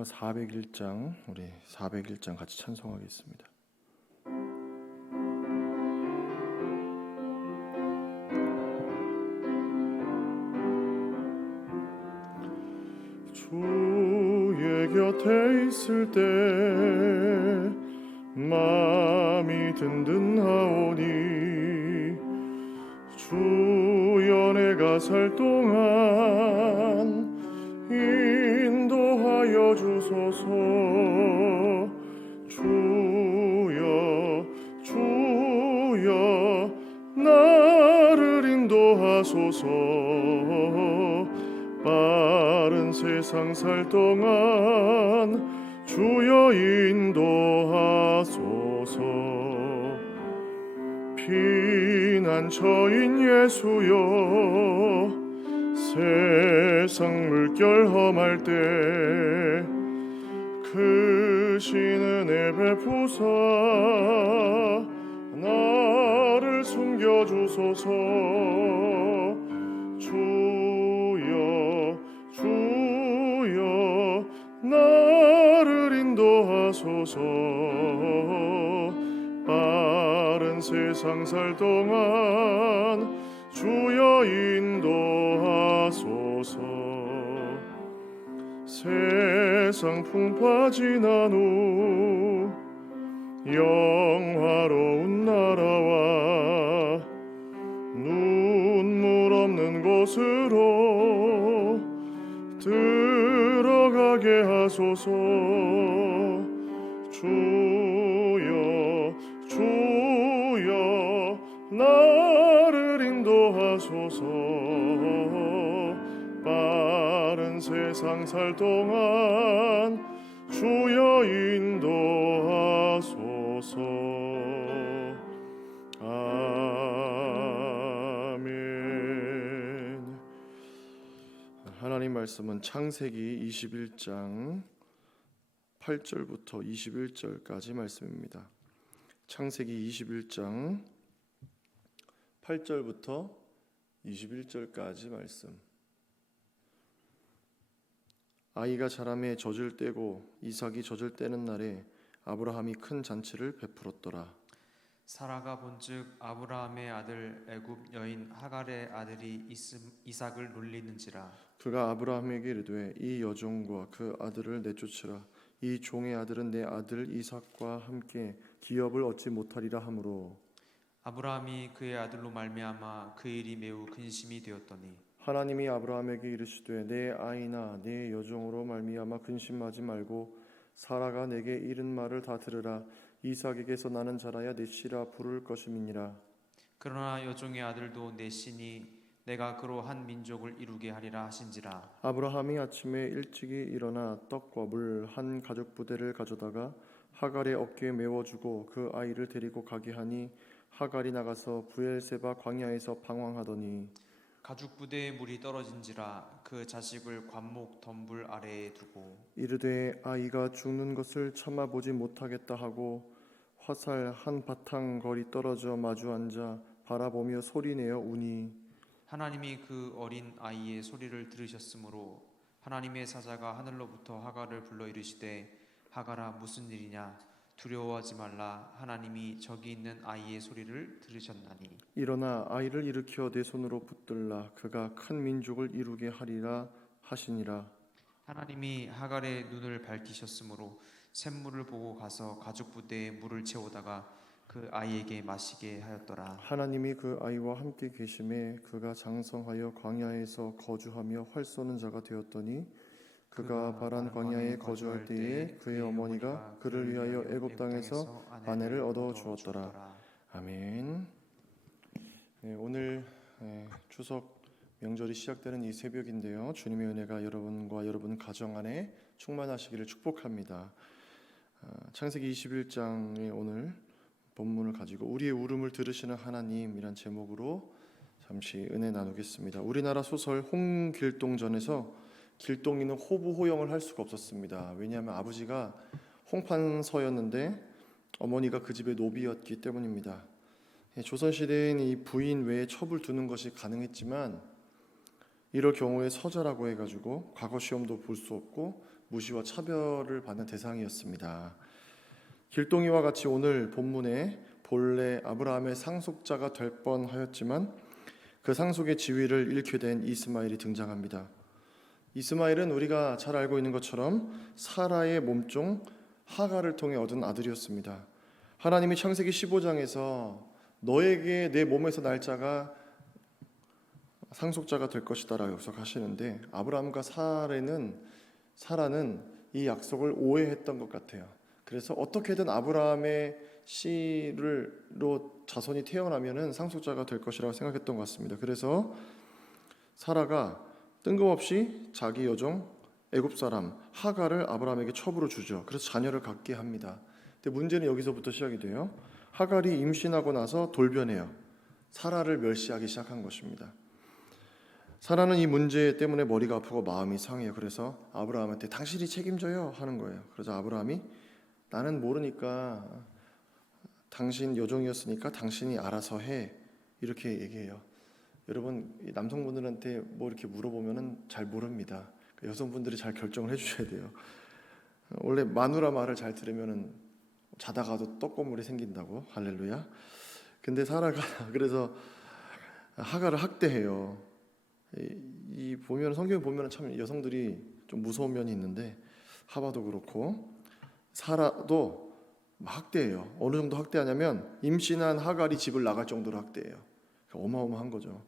찬송가 401장, 우리 401장 같이 찬송하겠습니다. 주의 곁에 있을 때 마음이 든든하오니 주여 내가 살 동안 인도하여 주소서. 주여 주여 나를 인도하소서. 빠른 세상 살 동안 주여 인도하소서. 피난처인 예수여 세상 물결 험할 때 크신 은혜 베푸사 나를 숨겨주소서. 주여 주여 나를 인도하소서. 빠른 세상 살 동안 주여 인도하소서. 세상 풍파 지난 후 영화로운 나라와 눈물 없는 곳으로 들어가게 하소서. 주여 주여 나를 인도하소서. 빠른 세상 살 동안 주여 인도하소서. 아멘. 하나님 말씀은 창세기 21장 8절부터 21절까지 말씀입니다. 창세기 21장 8절부터 21절까지 말씀. 아이가 자라매 젖을 떼고 이삭이 젖을 떼는 날에 아브라함이 큰 잔치를 베풀었더라. 사라가 본즉 아브라함의 아들 애굽 여인 하갈의 아들이 이삭을 놀리는지라. 그가 아브라함에게 이르되 이 여종과 그 아들을 내쫓으라. 이 종의 아들은 내 아들 이삭과 함께 기업을 얻지 못하리라 하므로 아브라함이 그의 아들로 말미암아 그 일이 매우 근심이 되었더니 하나님이 아브라함에게 이르시되 내 아이나 내 여종으로 말미암아 근심하지 말고 사라가 내게 이른 말을 다 들으라. 이삭에게서 나는 자라야 내 씨라 부를 것임이니라. 그러나 여종의 아들도 내 씨니 내가 그로 한 민족을 이루게 하리라 하신지라. 아브라함이 아침에 일찍이 일어나 떡과 물 한 가죽 부대를 가져다가 하갈의 어깨에 메워주고 그 아이를 데리고 가게 하니 하갈이 나가서 브엘세바 광야에서 방황하더니 가죽 부대에 물이 떨어진지라. 그 자식을 관목 덤불 아래에 두고 이르되 아이가 죽는 것을 참아보지 못하겠다 하고 화살 한 바탕 거리 떨어져 마주 앉아 바라보며 소리내어 우니 하나님이 그 어린 아이의 소리를 들으셨으므로 하나님의 사자가 하늘로부터 하갈을 불러 이르시되 하갈아 무슨 일이냐 두려워하지 말라. 하나님이 저기 있는 아이의 소리를 들으셨나니 일어나 아이를 일으켜 내 손으로 붙들라. 그가 큰 민족을 이루게 하리라 하시니라. 하나님이 하갈의 눈을 밝히셨으므로 샘물을 보고 가서 가죽 부대에 물을 채우다가 그 아이에게 마시게 하였더라. 하나님이 그 아이와 함께 계심에 그가 장성하여 광야에서 거주하며 활 쏘는 자가 되었더니 그가 바란 광야에 거주할 때에 그의 어머니가 그를 위하여 애굽 땅에서 아내를 얻어 주었더라. 아멘. 오늘 추석 명절이 시작되는 이 새벽인데요. 주님의 은혜가 여러분과 여러분 가정 안에 충만하시기를 축복합니다. 창세기 21장의 오늘 본문을 가지고 우리의 울음을 들으시는 하나님이란 제목으로 잠시 은혜 나누겠습니다. 우리나라 소설 홍길동전에서 길동이는 호부호영을 할 수가 없었습니다. 왜냐하면 아버지가 홍판서였는데 어머니가 그 집의 노비였기 때문입니다. 조선시대엔 이 부인 외에 첩을 두는 것이 가능했지만 이럴 경우에 서자라고 해가지고 과거 시험도 볼 수 없고 무시와 차별을 받는 대상이었습니다. 길동이와 같이 오늘 본문에 본래 아브라함의 상속자가 될 뻔하였지만 그 상속의 지위를 잃게 된 이스마엘이 등장합니다. 이스마엘은 우리가 잘 알고 있는 것처럼 사라의 몸종 하갈을 통해 얻은 아들이었습니다. 하나님이 창세기 15장에서 너에게 내 몸에서 날 자가 상속자가 될 것이다 라고 약속하시는데 아브라함과 사라는 이 약속을 오해했던 것 같아요. 그래서 어떻게든 아브라함의 씨로 자손이 태어나면은 상속자가 될 것이라고 생각했던 것 같습니다. 그래서 사라가 뜬금없이 자기 여종 애굽 사람 하갈을 아브라함에게 첩으로 주죠. 그래서 자녀를 갖게 합니다. 근데 문제는 여기서부터 시작이 돼요. 하갈이 임신하고 나서 돌변해요. 사라를 멸시하기 시작한 것입니다. 사라는 이 문제 때문에 머리가 아프고 마음이 상해요. 그래서 아브라함한테 당신이 책임져요 하는 거예요. 그래서 아브라함이 나는 모르니까 당신 여종이었으니까 당신이 알아서 해 이렇게 얘기해요. 여러분 남성분들한테 뭐 이렇게 물어보면은 잘 모릅니다. 여성분들이 잘 결정을 해주셔야 돼요. 원래 마누라 말을 잘 들으면은 자다가도 떡고물이 생긴다고 할렐루야. 근데 사라가 그래서 하갈을 학대해요. 이 보면 성경에 보면 참 여성들이 좀 무서운 면이 있는데 하바도 그렇고 사라도 학대해요. 어느 정도 학대하냐면 임신한 하갈이 집을 나갈 정도로 학대해요. 어마어마한 거죠.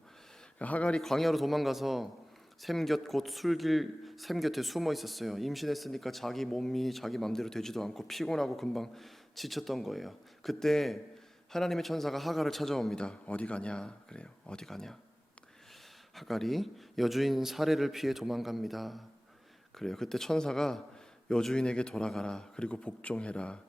하갈이 광야로 도망가서 샘곁 곧 술길 샘 곁에 숨어 있었어요. 임신했으니까 자기 몸이 자기 맘대로 되지도 않고 피곤하고 금방 지쳤던 거예요. 그때 하나님의 천사가 하갈을 찾아옵니다. 어디 가냐? 그래요. 어디 가냐? 하갈이 여주인 사례를 피해 도망갑니다. 그래요. 그때 천사가 여주인에게 돌아가라. 그리고 복종해라.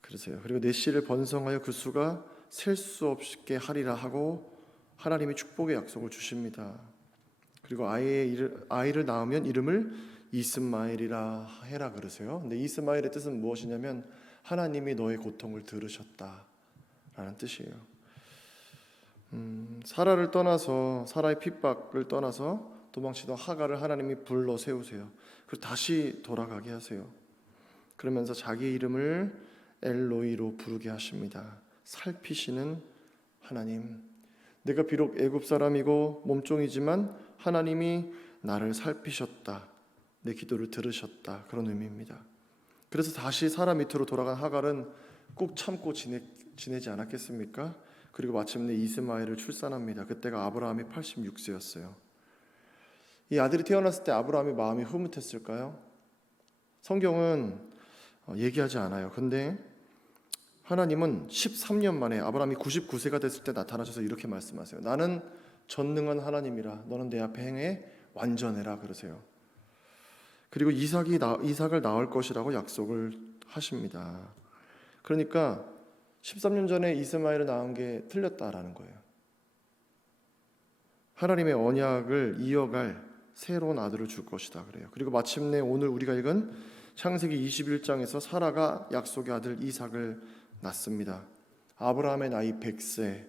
그러세요. 그리고 내 씨를 번성하여 그 수가 셀 수 없게 하리라 하고 하나님이 축복의 약속을 주십니다. 그리고 아이를 낳으면 이름을 이스마엘이라 해라 그러세요. 근데 이스마엘의 뜻은 무엇이냐면 하나님이 너의 고통을 들으셨다라는 뜻이에요. 사라를 떠나서 사라의 핍박을 떠나서 도망치던 하갈을 하나님이 불러 세우세요. 그리고 다시 돌아가게 하세요. 그러면서 자기 이름을 엘로이로 부르게 하십니다. 살피시는 하나님. 내가 비록 애굽 사람이고 몸종이지만 하나님이 나를 살피셨다. 내 기도를 들으셨다. 그런 의미입니다. 그래서 다시 사라 밑으로 돌아간 하갈은 꼭 참고 지내지 않았겠습니까? 그리고 마침내 이스마엘을 출산합니다. 그때가 아브라함이 86세였어요. 이 아들이 태어났을 때 아브라함의 마음이 흐뭇했을까요? 성경은 얘기하지 않아요. 근데 하나님은 13년 만에 아브라함이 99세가 됐을 때 나타나셔서 이렇게 말씀하세요. 나는 전능한 하나님이라 너는 내 앞에 행해 완전해라 그러세요. 그리고 이삭을 낳을 것이라고 약속을 하십니다. 그러니까 13년 전에 이스마엘을 낳은 게 틀렸다라는 거예요. 하나님의 언약을 이어갈 새로운 아들을 줄 것이다 그래요. 그리고 마침내 오늘 우리가 읽은 창세기 21장에서 사라가 약속의 아들 이삭을 낳습니다. 아브라함의 나이 100세.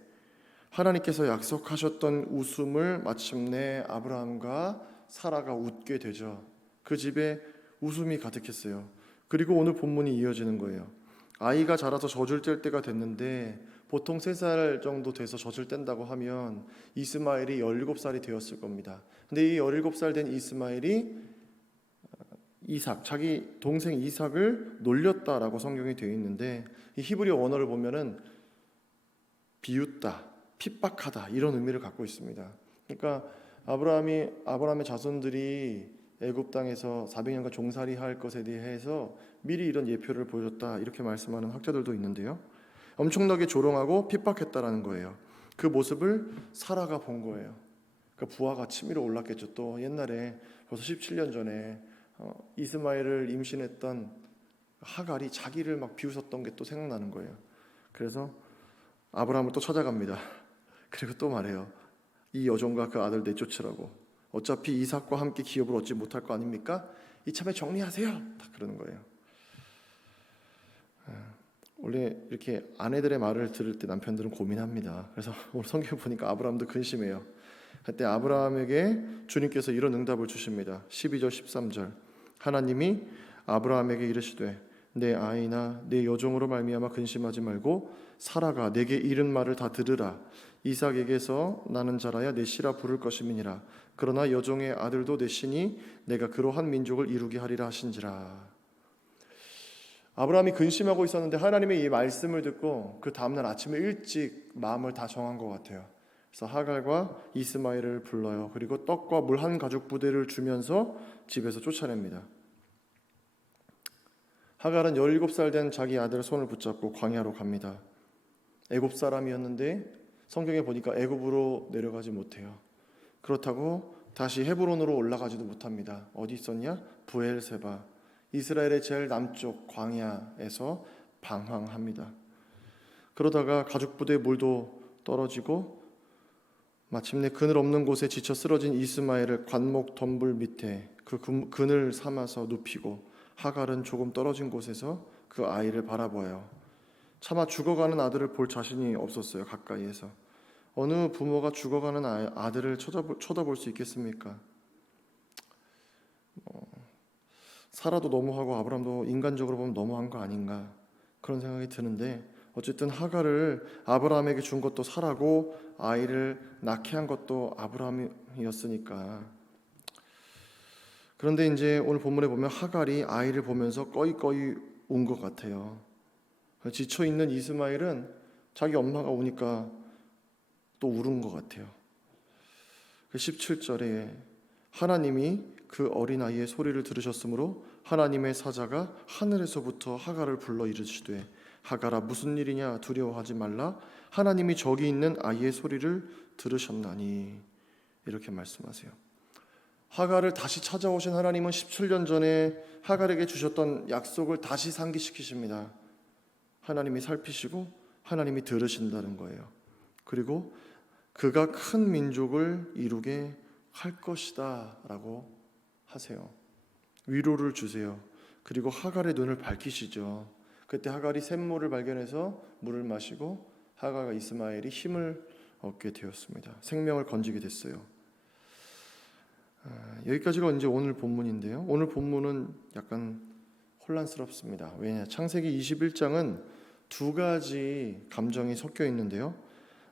하나님께서 약속하셨던 웃음을 마침내 아브라함과 사라가 웃게 되죠. 그 집에 웃음이 가득했어요. 그리고 오늘 본문이 이어지는 거예요. 아이가 자라서 젖을 뗄 때가 됐는데 보통 3살 정도 돼서 젖을 뗀다고 하면 이스마엘이 17살이 되었을 겁니다. 근데 이 17살 된 이스마엘이 자기 동생 이삭을 놀렸다라고 성경이 되어 있는데 이 히브리어 원어를 보면은 비웃다, 핍박하다 이런 의미를 갖고 있습니다. 그러니까 아브라함의 자손들이 애굽 땅에서 400년간 종살이 할 것에 대해서 미리 이런 예표를 보여줬다 이렇게 말씀하는 학자들도 있는데요. 엄청나게 조롱하고 핍박했다라는 거예요. 그 모습을 사라가 본 거예요. 그러니까 부하가 치밀어 올랐겠죠. 또 옛날에 벌써 17년 전에 이스마엘을 임신했던 하갈이 자기를 막 비웃었던 게 또 생각나는 거예요. 그래서 아브라함을 또 찾아갑니다. 그리고 또 말해요. 이 여종과 그 아들 내쫓으라고. 어차피 이삭과 함께 기업을 얻지 못할 거 아닙니까? 이참에 정리하세요. 다 그러는 거예요. 원래 이렇게 아내들의 말을 들을 때 남편들은 고민합니다. 그래서 오늘 성경 보니까 아브라함도 근심해요. 그때 아브라함에게 주님께서 이런 응답을 주십니다. 12절 13절 하나님이 아브라함에게 이르시되 내 아이나 내 여종으로 말미암아 근심하지 말고 사라가 내게 이른 말을 다 들으라. 이삭에게서 나는 자라야 내 씨라 부를 것임이니라. 그러나 여종의 아들도 내 씨니 내가 그러한 민족을 이루게 하리라 하신지라. 아브라함이 근심하고 있었는데 하나님의 이 말씀을 듣고 그 다음날 아침에 일찍 마음을 다 정한 것 같아요. 그래서 하갈과 이스마엘을 불러요. 그리고 떡과 물 한 가죽 부대를 주면서 집에서 쫓아냅니다. 하갈은 17살 된 자기 아들의 손을 붙잡고 광야로 갑니다. 애굽 사람이었는데 성경에 보니까 애굽으로 내려가지 못해요. 그렇다고 다시 헤브론으로 올라가지도 못합니다. 어디 있었냐? 브엘세바, 이스라엘의 제일 남쪽 광야에서 방황합니다. 그러다가 가죽 부대의 물도 떨어지고 마침내 그늘 없는 곳에 지쳐 쓰러진 이스마엘을 관목 덤불 밑에 그 그늘 삼아서 눕히고 하갈은 조금 떨어진 곳에서 그 아이를 바라보아요. 차마 죽어가는 아들을 볼 자신이 없었어요. 가까이에서. 어느 부모가 죽어가는 아들을 쳐다볼 수 있겠습니까? 사라도 너무하고 아브라함도 인간적으로 보면 너무한 거 아닌가 그런 생각이 드는데, 어쨌든 하갈을 아브라함에게 준 것도 사라고 아이를 낳게 한 것도 아브라함이었으니까. 그런데 이제 오늘 본문에 보면 하갈이 아이를 보면서 꺼이꺼이 운 것 같아요. 지쳐있는 이스마엘은 자기 엄마가 오니까 또 울은 것 같아요. 17절에 하나님이 그 어린아이의 소리를 들으셨으므로 하나님의 사자가 하늘에서부터 하갈을 불러 이르시되 하갈아 무슨 일이냐 두려워하지 말라 하나님이 저기 있는 아이의 소리를 들으셨나니 이렇게 말씀하세요. 하갈을 다시 찾아오신 하나님은 17년 전에 하갈에게 주셨던 약속을 다시 상기시키십니다. 하나님이 살피시고 하나님이 들으신다는 거예요. 그리고 그가 큰 민족을 이루게 할 것이다 라고 하세요. 위로를 주세요. 그리고 하갈의 눈을 밝히시죠. 그때 하갈이 샘물을 발견해서 물을 마시고 하갈과 이스마엘이 힘을 얻게 되었습니다. 생명을 건지게 됐어요. 여기까지가 이제 오늘 본문인데요. 오늘 본문은 약간 혼란스럽습니다. 왜냐? 창세기 21장은 두 가지 감정이 섞여 있는데요.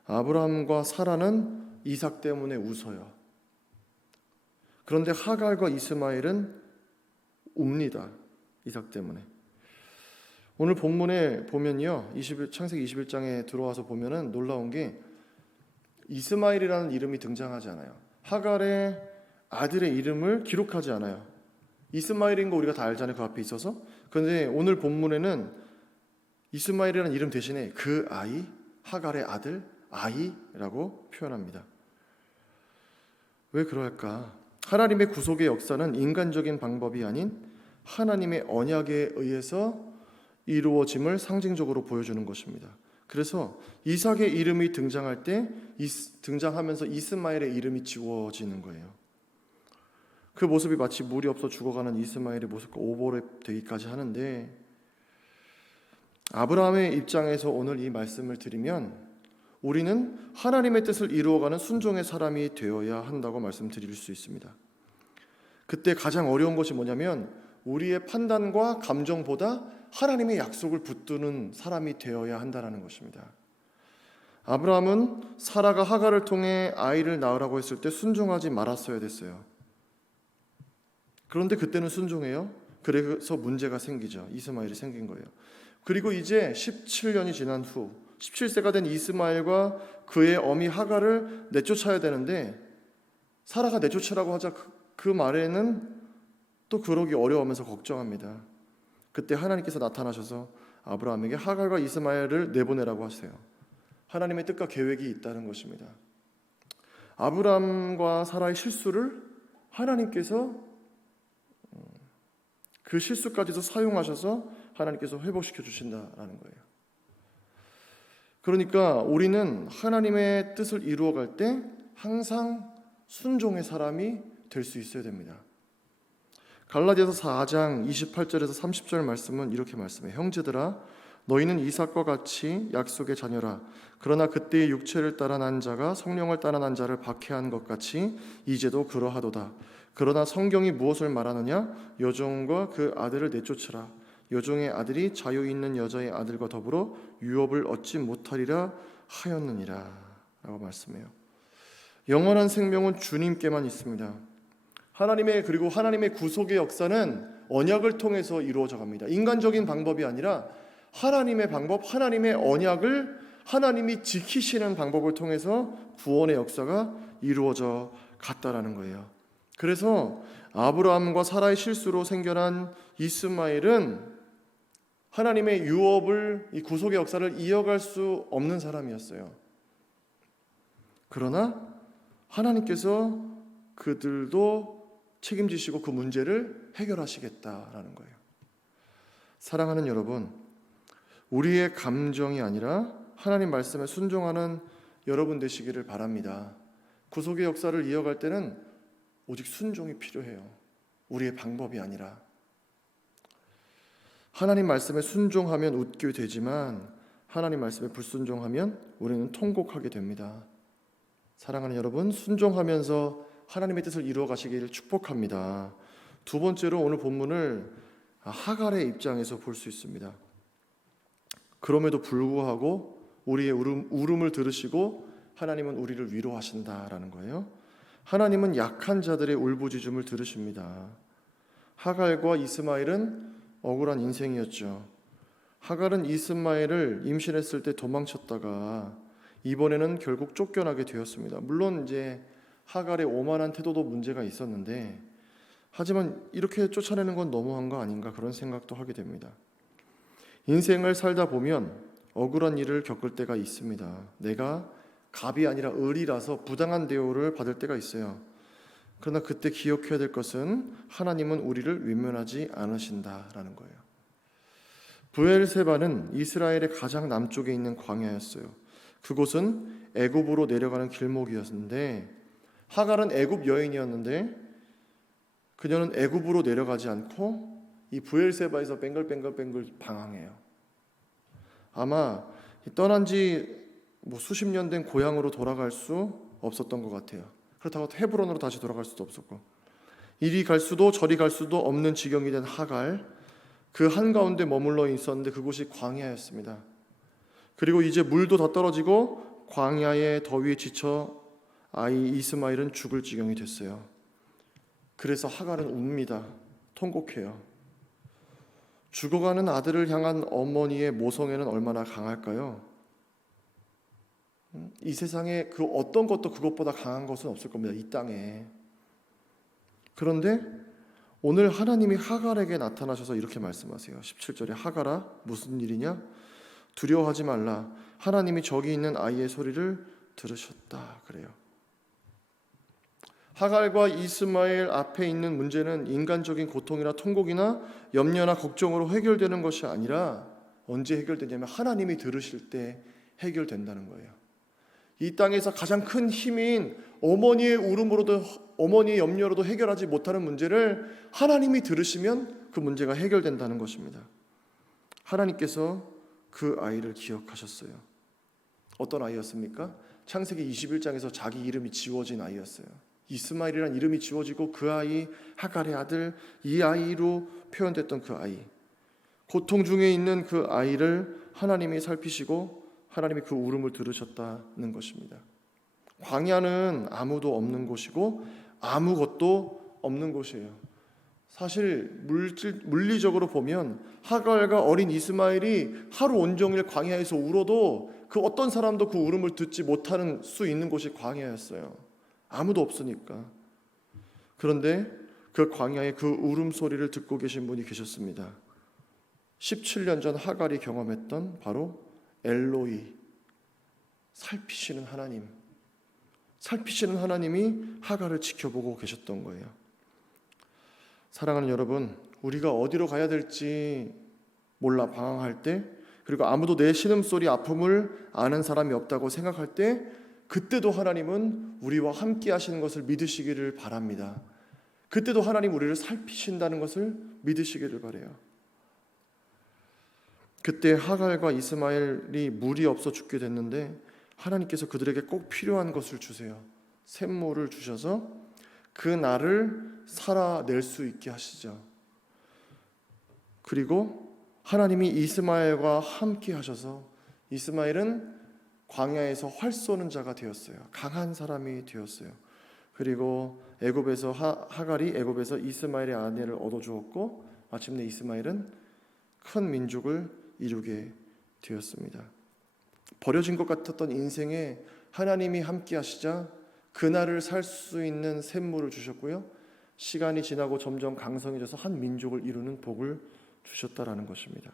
아브라함과 사라는 이삭 때문에 웃어요. 그런데 하갈과 이스마엘은 웁니다. 이삭 때문에. 오늘 본문에 보면요, 창세기 21장에 들어와서 보면은 놀라운 게 이스마엘이라는 이름이 등장하지 않아요. 하갈의 아들의 이름을 기록하지 않아요. 이스마엘인 거 우리가 다 알잖아요. 그 앞에 있어서. 그런데 오늘 본문에는 이스마엘이라는 이름 대신에 그 아이, 하갈의 아들, 아이라고 표현합니다. 왜 그럴까? 하나님의 구속의 역사는 인간적인 방법이 아닌 하나님의 언약에 의해서 이루어짐을 상징적으로 보여주는 것입니다. 그래서 이삭의 이름이 등장할 때 등장하면서 이스마엘의 이름이 지워지는 거예요. 그 모습이 마치 물이 없어 죽어가는 이스마엘의 모습과 오버랩되기까지 하는데, 아브라함의 입장에서 오늘 이 말씀을 드리면 우리는 하나님의 뜻을 이루어가는 순종의 사람이 되어야 한다고 말씀드릴 수 있습니다. 그때 가장 어려운 것이 뭐냐면 우리의 판단과 감정보다 하나님의 약속을 붙드는 사람이 되어야 한다는 것입니다. 아브라함은 사라가 하갈을 통해 아이를 낳으라고 했을 때 순종하지 말았어야 됐어요. 그런데 그때는 순종해요. 그래서 문제가 생기죠. 이스마엘이 생긴 거예요. 그리고 이제 17년이 지난 후 17세가 된 이스마엘과 그의 어미 하갈을 내쫓아야 되는데 사라가 내쫓으라고 하자 그 말에는 또 그러기 어려우면서 걱정합니다. 그때 하나님께서 나타나셔서 아브라함에게 하갈과 이스마엘을 내보내라고 하세요. 하나님의 뜻과 계획이 있다는 것입니다. 아브라함과 사라의 실수를 하나님께서 그 실수까지도 사용하셔서 하나님께서 회복시켜 주신다라는 거예요. 그러니까 우리는 하나님의 뜻을 이루어갈 때 항상 순종의 사람이 될 수 있어야 됩니다. 갈라디아서 4장 28절에서 30절 말씀은 이렇게 말씀해요. 형제들아 너희는 이삭과 같이 약속의 자녀라. 그러나 그때의 육체를 따라 난 자가 성령을 따라 난 자를 박해한 것 같이 이제도 그러하도다. 그러나 성경이 무엇을 말하느냐? 여종과 그 아들을 내쫓으라. 여종의 아들이 자유 있는 여자의 아들과 더불어 유업을 얻지 못하리라 하였느니라 라고 말씀해요. 영원한 생명은 주님께만 있습니다. 그리고 하나님의 구속의 역사는 언약을 통해서 이루어져 갑니다. 인간적인 방법이 아니라 하나님의 방법, 하나님의 언약을 하나님이 지키시는 방법을 통해서 구원의 역사가 이루어져 갔다라는 거예요. 그래서 아브라함과 사라의 실수로 생겨난 이스마엘은 하나님의 유업을, 이 구속의 역사를 이어갈 수 없는 사람이었어요. 그러나 하나님께서 그들도 책임지시고 그 문제를 해결하시겠다라는 거예요. 사랑하는 여러분, 우리의 감정이 아니라 하나님 말씀에 순종하는 여러분 되시기를 바랍니다. 구속의 역사를 이어갈 때는 오직 순종이 필요해요. 우리의 방법이 아니라. 하나님 말씀에 순종하면 웃게 되지만 하나님 말씀에 불순종하면 우리는 통곡하게 됩니다. 사랑하는 여러분, 순종하면서 하나님의 뜻을 이루어 가시기를 축복합니다. 두 번째로 오늘 본문을 하갈의 입장에서 볼 수 있습니다. 그럼에도 불구하고 우리의 울음을 들으시고 하나님은 우리를 위로하신다라는 거예요. 하나님은 약한 자들의 울부짖음을 들으십니다. 하갈과 이스마엘은 억울한 인생이었죠. 하갈은 이스마엘을 임신했을 때 도망쳤다가 이번에는 결국 쫓겨나게 되었습니다. 물론 이제 하갈의 오만한 태도도 문제가 있었는데, 하지만 이렇게 쫓아내는 건 너무한 거 아닌가 그런 생각도 하게 됩니다. 인생을 살다 보면 억울한 일을 겪을 때가 있습니다. 내가 갑이 아니라 을이라서 부당한 대우를 받을 때가 있어요. 그러나 그때 기억해야 될 것은 하나님은 우리를 외면하지 않으신다라는 거예요. 브엘세바는 이스라엘의 가장 남쪽에 있는 광야였어요. 그곳은 애굽으로 내려가는 길목이었는데, 하갈은 애굽 여인이었는데 그녀는 애굽으로 내려가지 않고 이 브엘세바에서 뱅글뱅글 방황해요. 아마 떠난 지 수십 년 된 고향으로 돌아갈 수 없었던 것 같아요. 그렇다고 헤브론으로 다시 돌아갈 수도 없었고, 이리 갈 수도 저리 갈 수도 없는 지경이 된 하갈, 그 한가운데 머물러 있었는데 그곳이 광야였습니다. 그리고 이제 물도 더 떨어지고 광야의 더위에 지쳐 아이 이스마엘은 죽을 지경이 됐어요. 그래서 하갈은 웁니다. 통곡해요. 죽어가는 아들을 향한 어머니의 모성애는 얼마나 강할까요? 이 세상에 그 어떤 것도 그것보다 강한 것은 없을 겁니다. 이 땅에. 그런데 오늘 하나님이 하갈에게 나타나셔서 이렇게 말씀하세요. 17절에 하갈아, 무슨 일이냐? 두려워하지 말라. 하나님이 저기 있는 아이의 소리를 들으셨다. 그래요. 하갈과 이스마엘 앞에 있는 문제는 인간적인 고통이나 통곡이나 염려나 걱정으로 해결되는 것이 아니라 언제 해결되냐면 하나님이 들으실 때 해결된다는 거예요. 이 땅에서 가장 큰 힘인 어머니의 울음으로도, 어머니의 염려로도 해결하지 못하는 문제를 하나님이 들으시면 그 문제가 해결된다는 것입니다. 하나님께서 그 아이를 기억하셨어요. 어떤 아이였습니까? 창세기 21장에서 자기 이름이 지워진 아이였어요. 이스마엘이라는 이름이 지워지고 그 아이, 하갈의 아들, 이 아이로 표현됐던 그 아이, 고통 중에 있는 그 아이를 하나님이 살피시고 하나님이 그 울음을 들으셨다는 것입니다. 광야는 아무도 없는 곳이고 아무것도 없는 곳이에요. 사실 물리적으로 보면 하갈과 어린 이스마엘이 하루 온종일 광야에서 울어도 그 어떤 사람도 그 울음을 듣지 못하는 수 있는 곳이 광야였어요. 아무도 없으니까. 그런데 그 광야의 그 울음소리를 듣고 계신 분이 계셨습니다. 17년 전 하갈이 경험했던 바로 엘로이, 살피시는 하나님, 살피시는 하나님이 하갈을 지켜보고 계셨던 거예요. 사랑하는 여러분, 우리가 어디로 가야 될지 몰라 방황할 때, 그리고 아무도 내 신음소리, 아픔을 아는 사람이 없다고 생각할 때, 그때도 하나님은 우리와 함께 하시는 것을 믿으시기를 바랍니다. 그때도 하나님 우리를 살피신다는 것을 믿으시기를 바라요. 그때 하갈과 이스마엘이 물이 없어 죽게 됐는데 하나님께서 그들에게 꼭 필요한 것을 주세요. 샘물을 주셔서 그 날을 살아낼 수 있게 하시죠. 그리고 하나님이 이스마엘과 함께 하셔서 이스마엘은 광야에서 활 쏘는 자가 되었어요. 강한 사람이 되었어요. 그리고 애굽에서 하갈이 애굽에서 이스마엘의 아내를 얻어주었고 마침내 이스마엘은 큰 민족을 이루게 되었습니다. 버려진 것 같았던 인생에 하나님이 함께 하시자 그날을 살 수 있는 샘물을 주셨고요. 시간이 지나고 점점 강성해져서 한 민족을 이루는 복을 주셨다라는 것입니다.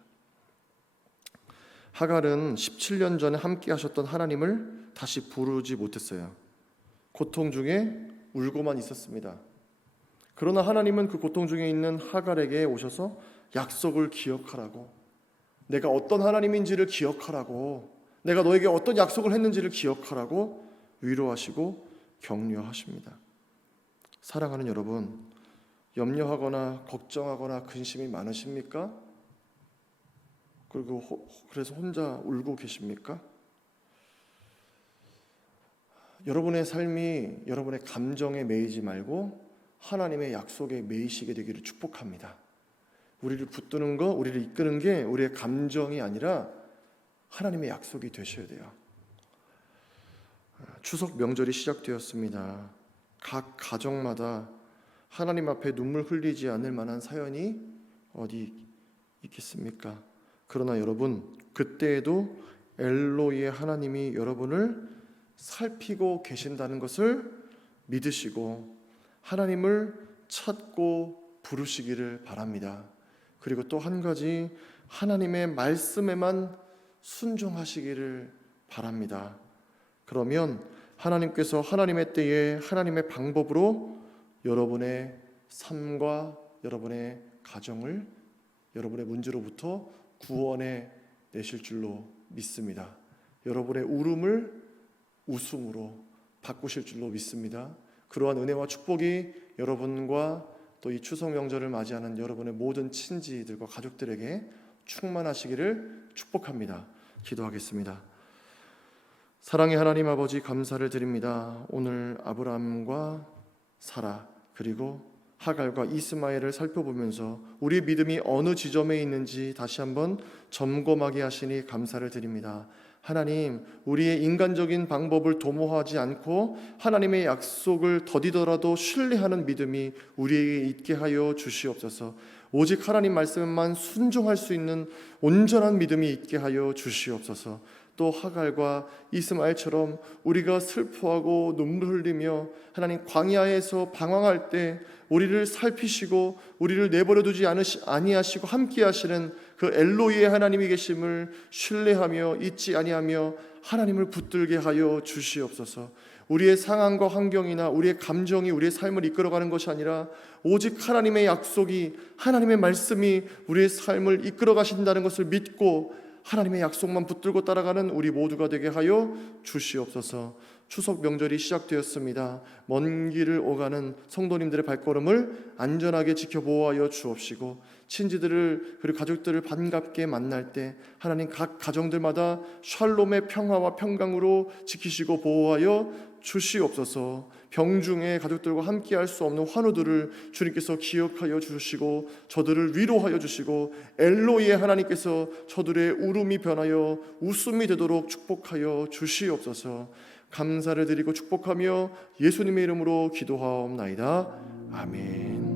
하갈은 17년 전에 함께 하셨던 하나님을 다시 부르지 못했어요. 고통 중에 울고만 있었습니다. 그러나 하나님은 그 고통 중에 있는 하갈에게 오셔서 약속을 기억하라고, 내가 어떤 하나님인지를 기억하라고, 내가 너에게 어떤 약속을 했는지를 기억하라고 위로하시고 격려하십니다. 사랑하는 여러분, 염려하거나 걱정하거나 근심이 많으십니까? 그리고 그래서 혼자 울고 계십니까? 여러분의 삶이 여러분의 감정에 매이지 말고 하나님의 약속에 매이시게 되기를 축복합니다. 우리를 붙드는 거, 우리를 이끄는 게 우리의 감정이 아니라 하나님의 약속이 되셔야 돼요. 추석 명절이 시작되었습니다. 각 가정마다 하나님 앞에 눈물 흘리지 않을 만한 사연이 어디 있겠습니까? 그러나 여러분, 그때에도 엘로이의 하나님이 여러분을 살피고 계신다는 것을 믿으시고 하나님을 찾고 부르시기를 바랍니다. 그리고 또 한 가지, 하나님의 말씀에만 순종하시기를 바랍니다. 그러면 하나님께서 하나님의 때에 하나님의 방법으로 여러분의 삶과 여러분의 가정을 여러분의 문제로부터 구원해 내실 줄로 믿습니다. 여러분의 울음을 웃음으로 바꾸실 줄로 믿습니다. 그러한 은혜와 축복이 여러분과 또 이 추석 명절을 맞이하는 여러분의 모든 친지들과 가족들에게 충만하시기를 축복합니다. 기도하겠습니다. 사랑의 하나님 아버지, 감사를 드립니다. 오늘 아브라함과 사라 그리고 하갈과 이스마엘을 살펴보면서 우리 믿음이 어느 지점에 있는지 다시 한번 점검하게 하시니 감사를 드립니다. 하나님, 우리의 인간적인 방법을 도모하지 않고 하나님의 약속을 더디더라도 신뢰하는 믿음이 우리에게 있게 하여 주시옵소서. 오직 하나님 말씀만 순종할 수 있는 온전한 믿음이 있게 하여 주시옵소서. 또 하갈과 이스마엘처럼 우리가 슬퍼하고 눈물 흘리며 하나님 광야에서 방황할 때 우리를 살피시고 우리를 내버려 두지 아니하시고 함께 하시는 그 엘로이의 하나님이 계심을 신뢰하며 잊지 아니하며 하나님을 붙들게 하여 주시옵소서. 우리의 상황과 환경이나 우리의 감정이 우리의 삶을 이끌어가는 것이 아니라 오직 하나님의 약속이, 하나님의 말씀이 우리의 삶을 이끌어 가신다는 것을 믿고 하나님의 약속만 붙들고 따라가는 우리 모두가 되게 하여 주시옵소서. 추석 명절이 시작되었습니다. 먼 길을 오가는 성도님들의 발걸음을 안전하게 지켜보호하여 주옵시고 친지들을 그리고 가족들을 반갑게 만날 때 하나님 각 가정들마다 샬롬의 평화와 평강으로 지키시고 보호하여 주시옵소서. 병중에 가족들과 함께할 수 없는 환우들을 주님께서 기억하여 주시고 저들을 위로하여 주시고 엘로이의 하나님께서 저들의 울음이 변하여 웃음이 되도록 축복하여 주시옵소서. 감사를 드리고 축복하며 예수님의 이름으로 기도하옵나이다. 아멘.